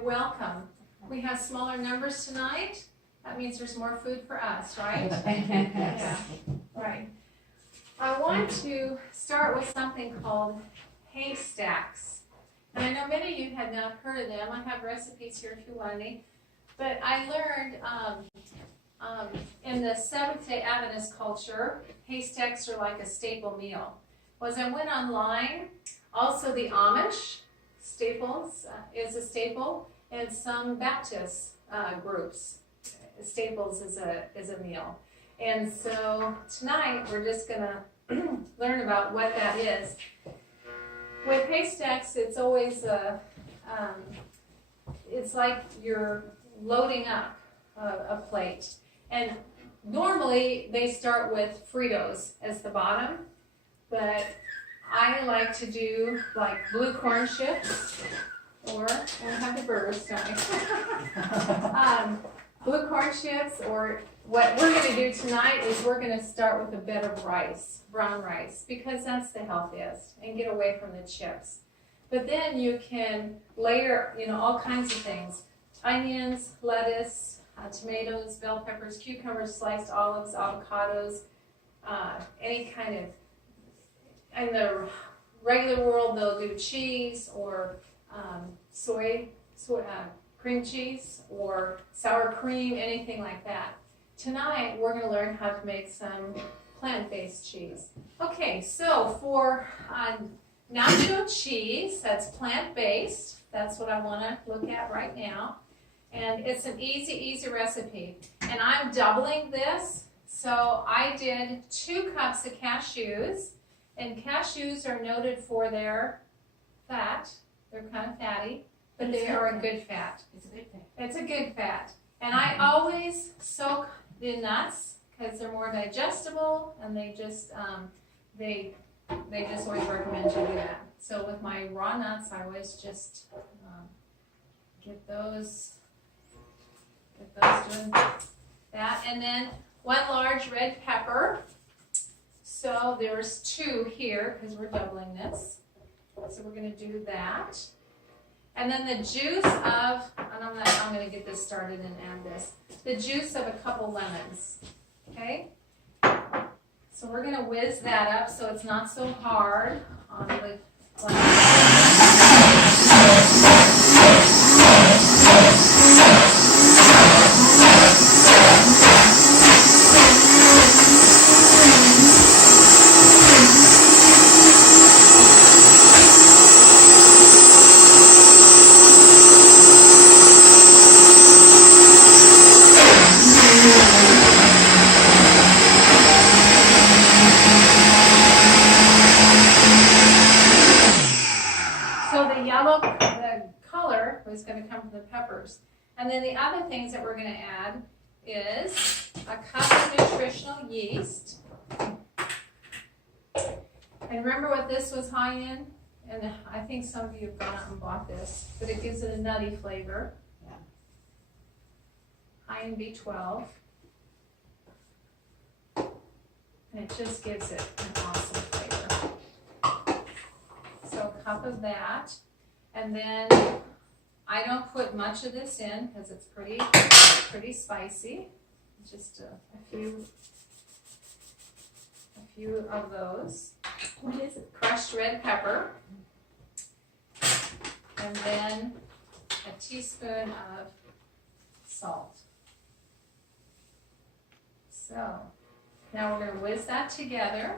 You're welcome. We have smaller numbers tonight. That means there's more food for us, right? Yeah, right. I want to start with something called Haystacks. And I know many of you had not heard of them. I have recipes here if you want any. But I learned in the Seventh-day Adventist culture, haystacks are like a staple meal. As I went online, also the Amish staples is a staple, and some Baptist groups staples is a meal. And so tonight we're just gonna learn about what that is. With haystacks, it's always it's like you're loading up a plate. And normally they start with Fritos as the bottom, but I like to do like blue corn chips, or we'll have the burgers, don't we? Blue corn chips, or what we're going to do tonight is we're going to start with a bed of rice, brown rice, because that's the healthiest, and get away from the chips. But then you can layer, all kinds of things: onions, lettuce, tomatoes, bell peppers, cucumbers, sliced olives, avocados, any kind of. In the regular world, they'll do cheese or soy cream cheese or sour cream, anything like that. Tonight, we're going to learn how to make some plant-based cheese. Okay, so for nacho cheese, that's plant-based. That's what I want to look at right now. And it's an easy recipe. And I'm doubling this. So I did 2 cups of cashews. And cashews are noted for their fat. They're kind of fatty, but they are a good fat. It's a good fat. It's a good fat. And I always soak the nuts because they're more digestible, and they just always recommend you do that. So with my raw nuts, I always just get those doing that. And then 1 large red pepper. So there's 2 here because we're doubling this. So we're going to do that. And then the juice of, and I'm going to get this started and add this. The juice of a couple lemons. Okay? So we're going to whiz that up so it's not so hard on the is going to come from the peppers. And then the other things that we're going to add is a cup of nutritional yeast. And remember what this was high in? And I think some of you have gone out and bought this, but it gives it a nutty flavor. Yeah. High in B12. And it just gives it an awesome flavor. So a cup of that. And then I don't put much of this in because it's pretty spicy. Just a few of those. What is it? Crushed red pepper. And then a teaspoon of salt. So now we're going to whiz that together.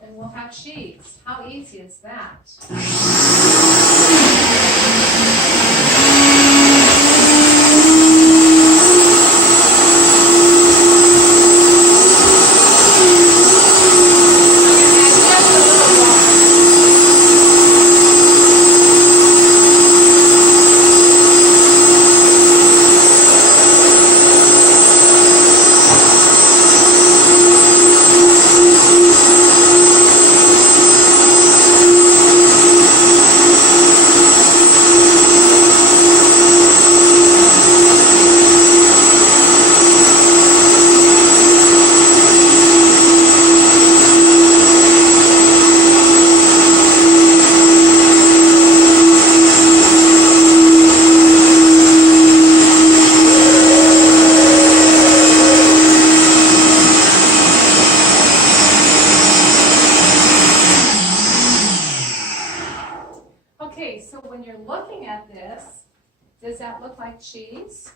And we'll have cheese. How easy is that? Okay, so when you're looking at this, does that look like cheese?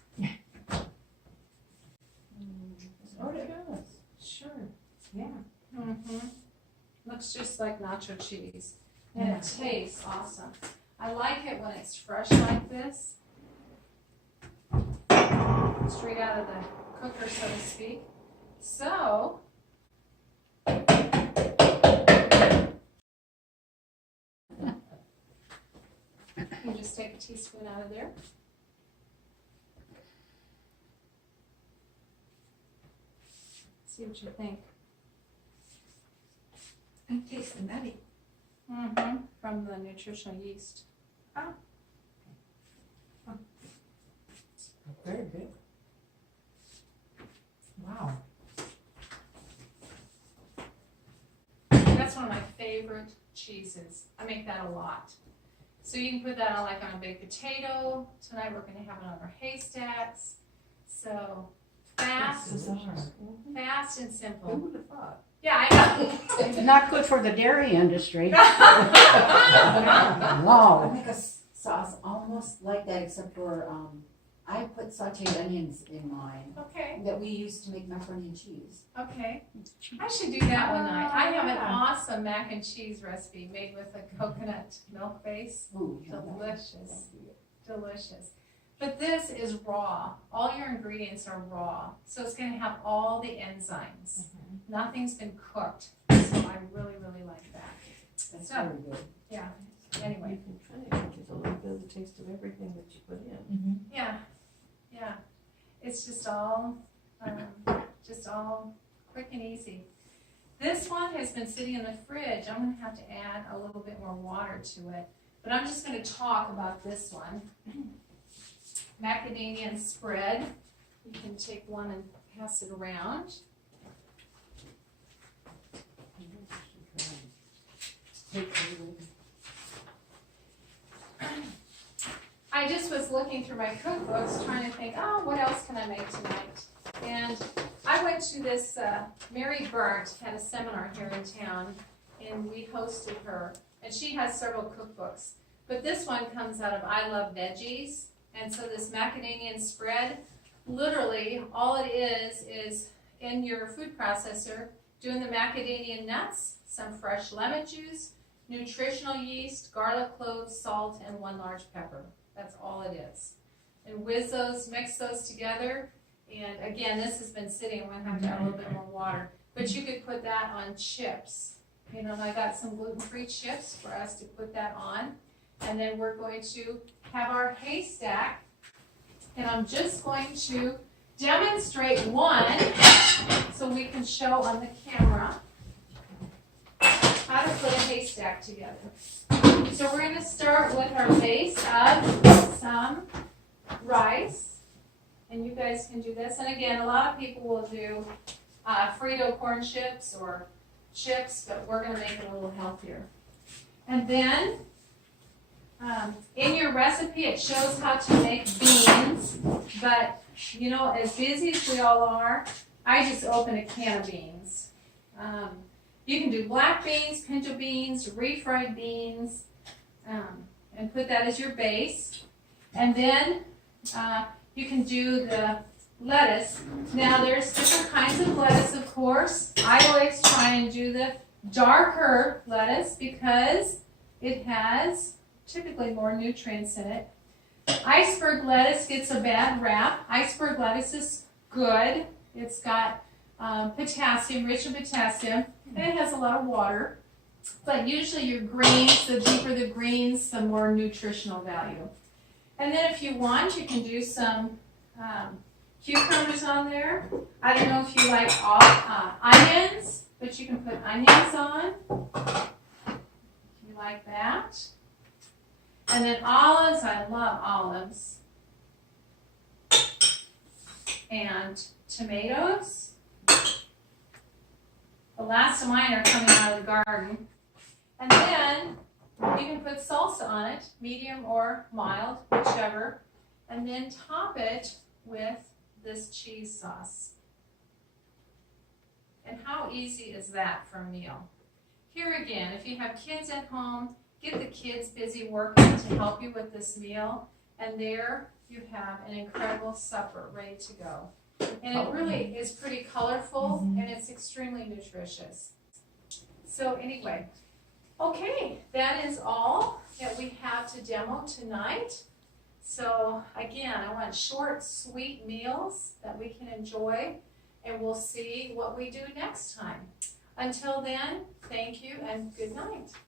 Sort of does. Sure. Yeah. Mm-hmm. Looks just like nacho cheese. And it tastes awesome. I like it when it's fresh like this. Straight out of the cooker, so to speak. So, you just take a teaspoon out of there. See what you think. It tastes nutty. Mm-hmm. From the nutritional yeast. Very good. Wow. That's one of my favorite cheeses. I make that a lot. So you can put that on like on a baked potato. Tonight we're going to have it on our Haystacks. So fast, fast and simple. Who would have thought? Yeah, I know. Not good for the dairy industry. I Wow. make a sauce almost like that, except for I put sauteed onions in mine Okay, that we use to make macaroni and cheese. okay. I should do that one night. I have an yeah. awesome mac and cheese recipe made with a coconut milk base. Ooh, yeah, Delicious. Delicious. But this is raw. All your ingredients are raw. So it's going to have all the enzymes. Nothing's been cooked. So I really, really like that. That's So- very good. Yeah. Anyway. You can kind of get a little bit of the taste of everything that you put in. Yeah. Yeah. It's just all quick and easy. This one has been sitting in the fridge. I'm going to have to add a little bit more water to it. But I'm just going to talk about this one. Macadamia spread. You can take one and pass it around. I just was looking through my cookbooks trying to think, oh, what else can I make tonight? And I went to this, Mary Burnt had a seminar here in town, and we hosted her. And she has several cookbooks. But this one comes out of I Love Veggies. And so this macadamia spread, literally all it is in your food processor, doing the macadamia nuts, some fresh lemon juice, nutritional yeast, garlic cloves, salt, and 1 large pepper. That's all it is. And mix those together. And again, this has been sitting. I'm going to have to add a little bit more water. But you could put that on chips. You know, and I got some gluten-free chips for us to put that on. And then we're going to have our haystack. And I'm just going to demonstrate one so we can show on the camera how to put a haystack together. So we're going to start with our base of some rice. And you guys can do this. And again, a lot of people will do Frito corn chips or chips, but we're going to make it a little healthier. And then in your recipe, it shows how to make beans. But, you know, as busy as we all are, I just open a can of beans. You can do black beans, pinto beans, refried beans, and put that as your base. And then you can do the lettuce. Now there's different kinds of lettuce, of course. I always try and do the darker lettuce because it has typically more nutrients in it. Iceberg lettuce gets a bad rap. Iceberg lettuce is good. It's got potassium, rich in potassium, and it has a lot of water. But usually your greens, the deeper the greens, the more nutritional value. And then if you want, you can do some cucumbers on there. I don't know if you like all onions, but you can put onions on. If you like that. And then olives, I love olives. And tomatoes. The last of mine are coming out of the garden. And then you can put salsa on it, medium or mild, whichever. And then top it with this cheese sauce. And how easy is that for a meal? Here again, if you have kids at home, get the kids busy working to help you with this meal, and there you have an incredible supper ready to go. And it really is pretty colorful, and it's extremely nutritious. So anyway, okay, that is all that we have to demo tonight. So again, I want short, sweet meals that we can enjoy, and we'll see what we do next time. Until then, thank you and good night.